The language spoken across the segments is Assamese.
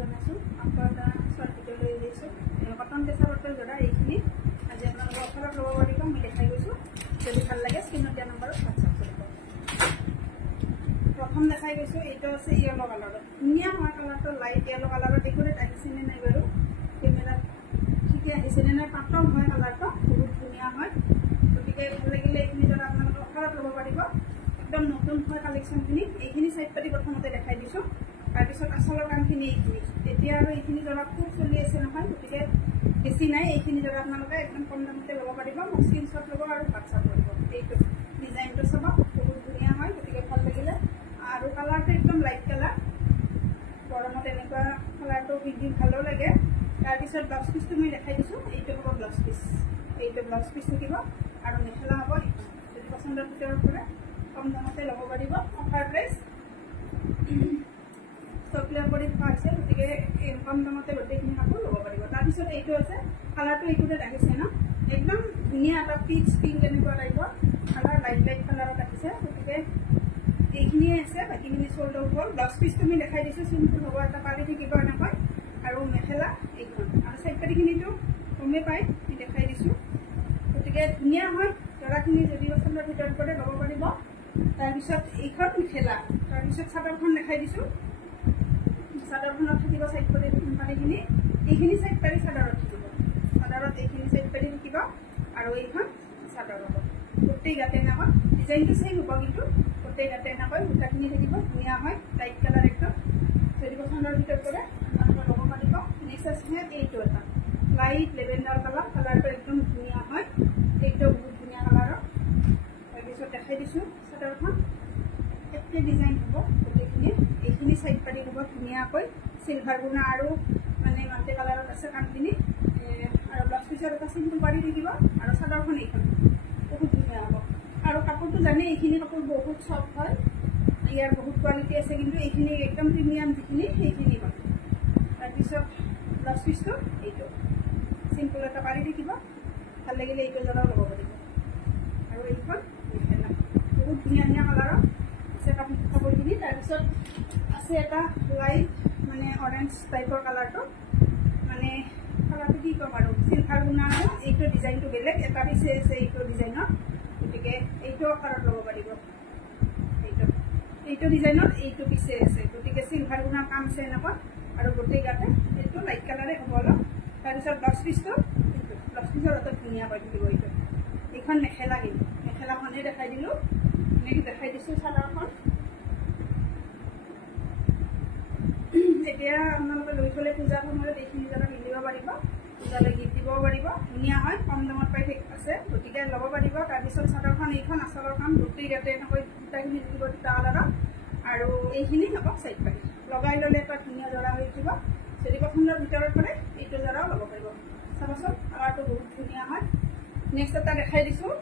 জনাইছোঁ আপোনাৰ ছোৱালী ভিডিঅ' লৈ আহিছোঁ কটন কেঁচা পাটৰ যোৰা এইখিনি আজি আপোনালোকে অফাৰত ল'ব পাৰিব মই দেখাই গৈছোঁ যদি ভাল লাগে স্ক্ৰীণত দিয়া নম্বৰত হোৱাটছআপ কৰিব প্ৰথম দেখাই গৈছোঁ এইটো আছে য়েলো কালাৰত ধুনীয়া হয় কালাৰটো লাইট য়েলো কালাৰত ডেকোৰেট আহিছেনে নাই বাৰু কেমেৰাত ঠিকে আহিছেনে নাই পাতল হয় কালাৰটো বহুত ধুনীয়া হয় গতিকে ভাল লাগিলে এইখিনি যোৰা আপোনালোকে অফাৰত ল'ব পাৰিব একদম নতুন হয় কালেকশ্যনখিনি এইখিনি চাইড পাতি প্ৰথমতে দেখাই দিছোঁ তাৰপিছত আচলৰ কামখিনি এইখিনি এতিয়া আৰু এইখিনি যোৰা খুব চলি আছে নহয় গতিকে বেছি নাই এইখিনি যোৰা আপোনালোকে একদম কম দামতে ল'ব পাৰিব মোক স্ক্ৰীনশ্বট ল'ব আৰু হোৱাটছআপ কৰিব এইটো ডিজাইনটো চাব বহুত ধুনীয়া হয় গতিকে ভাল লাগিলে আৰু কালাৰটো একদম লাইট কালাৰ গৰমত এনেকুৱা কালাৰটো পিন্ধি ভালো লাগে তাৰপিছত ব্লাউজ পিচটো মই দেখাই দিছোঁ এইটো হ'ব ব্লাউজ পিচ এইটো ব্লাউজ পিচ থাকিব আৰু মেখেলা হ'ব যদি পচন্দৰ ভিতৰত কৰে কম দামতে ল'ব পাৰিব অফাৰ প্ৰাইচ ষ্টক ক্লিয়াৰ কৰি থোৱা হৈছে গতিকে কম দামতে গোটেইখিনি কাপোৰ ল'ব পাৰিব তাৰপিছত এইটো আছে কালাৰটো এইটোতে ৰাখিছে ন একদম ধুনীয়া এটা পিচ পিংক এনেকুৱা টাইপৰ কালাৰ লাইট লাইট কালাৰত ৰাখিছে গতিকে এইখিনিয়ে আছে বাকীখিনি চল্ড আউট হ'ল ব্লাউজ পিচটো আমি দেখাই দিছোঁ চিম্পুল হ'ব এটা পাৰি থাকিব এনেকৈ আৰু মেখেলা এইখন আৰু চাইড পাতিখিনিতো কমেই পায় আমি দেখাই দিছোঁ গতিকে ধুনীয়া হয় যোৰাখিনি যদি পচন্দৰ ভিতৰত কৰে ল'ব পাৰিব তাৰপিছত এইখন মেখেলা তাৰপিছত চাদৰখন দেখাই দিছোঁ চাদৰখনত থাকিব চাইড পাতিখিনি এইখিনি চাইড পাৰি চাদৰত থাকিব চাদৰত এইখিনি চাইড পাৰি থাকিব আৰু এইখন চাদৰ হ'ব গোটেই গাতে এনেকৈ ডিজাইনটো চেম হ'ব কিন্তু গোটেই গাতে এনেকৈ সূতাখিনি থাকিব ধুনীয়া হয় লাইট কালাৰ একদম যদি পচন্দৰ ভিতৰত কৰে আপোনালোকে ল'ব পাৰিব নেক্সট আছে এইটো এটা লাইট লেভেণ্ডাৰ কালাৰ কালাৰটো একদম ধুনীয়া হয় এইটো বহুত ধুনীয়া কালাৰৰ তাৰপিছত দেখাই দিছোঁ চাদৰখন একে ডিজাইন হ'ব গোটেইখিনি এইখিনি চাইড পাতি হ'ব ধুনীয়াকৈ চিলভাৰ গুণা আৰু মানে মাল্টি কালাৰত আছে কামখিনি আৰু ব্লাউজ পিচৰ এটা চিম্পুল পাৰি থাকিব আৰু চাদৰখন এইখন বহুত ধুনীয়া হ'ব আৰু কাপোৰটো জানে এইখিনি কাপোৰ বহুত চফ্ট হয় ইয়াৰ বহুত কোৱালিটি আছে কিন্তু এইখিনি একদম প্ৰিমিয়াম যিখিনি সেইখিনি হয় তাৰপিছত ব্লাউজ পিচটো এইটো চিম্পুল এটা পাৰি থাকিব ভাল লাগিলে এইটো যোৰাও ল'ব পাৰিব আৰু এইখন মেখেলা বহুত ধুনীয়া ধুনীয়া কালাৰৰ আছে কাপোৰখিনি তাৰপিছত আছে এটা লাইট মানে অৰেঞ্জ টাইপৰ কালাৰটো মানে কালাৰটো কি ক'ম আৰু চিলভাৰ গুণা আৰু এইটো ডিজাইনটো বেলেগ এটা পিছে আছে এইটো ডিজাইনত গতিকে এইটো অফাৰত ল'ব পাৰিব এইটো ডিজাইনত এইটো পিছে আছে গতিকে চিলভাৰ গুণাৰ কাম আছে এনেকুৱা আৰু গোটেই গাতে এইটো লাইট কালাৰে হ'ব অলপ তাৰপিছত ব্লাউজ পিচটো এইটো ব্লাউজ পিচৰ অত ধুনীয়া পাই থাকিব এইটো এইখন মেখেলা কিন্তু মেখেলাখনেই দেখাই দিলোঁ এনেকৈ দেখাই দিছোঁ চাদৰখন এতিয়া আপোনালোকে লৈ থ'লে পূজাৰ সময়ত এইখিনি যোৰা পিন্ধিব পাৰিব পূজালৈ গিফ্ট দিব পাৰিব ধুনীয়া হয় কম দামত পাই আছে গতিকে ল'ব পাৰিব তাৰপিছত চাদৰখন এইখন আচলৰ কাম গোটেই গাতে এনেকৈ দুটাখিনি দিব দুটা কালাৰত আৰু এইখিনি হ'ব চাইড পাতি লগাই ল'লে এটা ধুনীয়া যোৰা হৈ উঠিব যদি পচন্দৰ ভিতৰত কৰে এইটো যোৰাও ল'ব পাৰিব চাবচোন কালাৰটো বহুত ধুনীয়া হয় নেক্সট এটা দেখাই দিছোঁ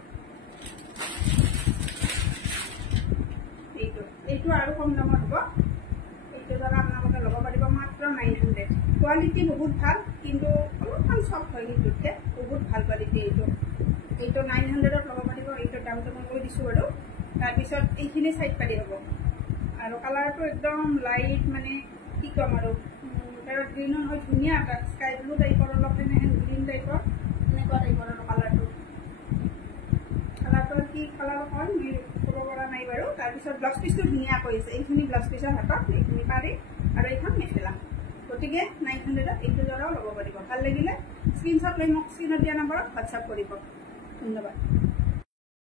এইটো আৰু কম দামত হ'ব এইটো যোৰা আপোনালোকে ল'ব পাৰিব মাত্ৰ 900 কোৱালিটি বহুত ভাল কিন্তু অলপমান চফ্ট হয় সেইটোতকৈ বহুত ভাল কোৱালিটি এইটো 900ত ল'ব পাৰিব এইটো দামটো মই কৈ দিছোঁ বাৰু তাৰপিছত এইখিনি চাইড পাতি হ'ব আৰু কালাৰটো একদম লাইট মানে কি ক'ম আৰু কালাৰ গ্ৰীণো হয় ধুনীয়া এটা স্কাই ব্লু টাইপৰ অলপ গ্ৰীণ টাইপৰ এনেকুৱা টাইপৰ আৰু কালাৰটো কি কালাৰ হয় মই ক'ব পৰা নাই বাৰু তাৰপিছত ব্লাউজ পিচটো ধুনীয়া কৰিছে এইখিনি ব্লাউজ পিচৰ হাতত এইখিনি পাৰি আৰু এইখন মেখেলা গতিকে 900ত এইটো যোৰাও ল'ব পাৰিব ভাল লাগিলে স্ক্ৰীনশ্বট লৈ মোক স্ক্ৰীণত দিয়া নম্বৰত হোৱাটছআপ কৰিব ধন্যবাদ